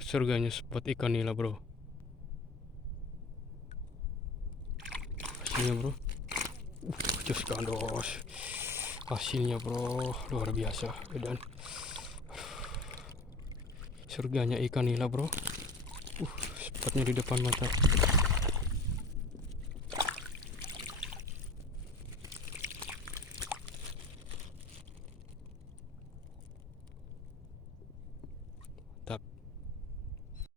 Surganya spot ikan nila bro. Hasilnya bro, jos gandos. Hasilnya bro luar biasa. Dan surganya ikan nila bro. Spotnya di depan mata.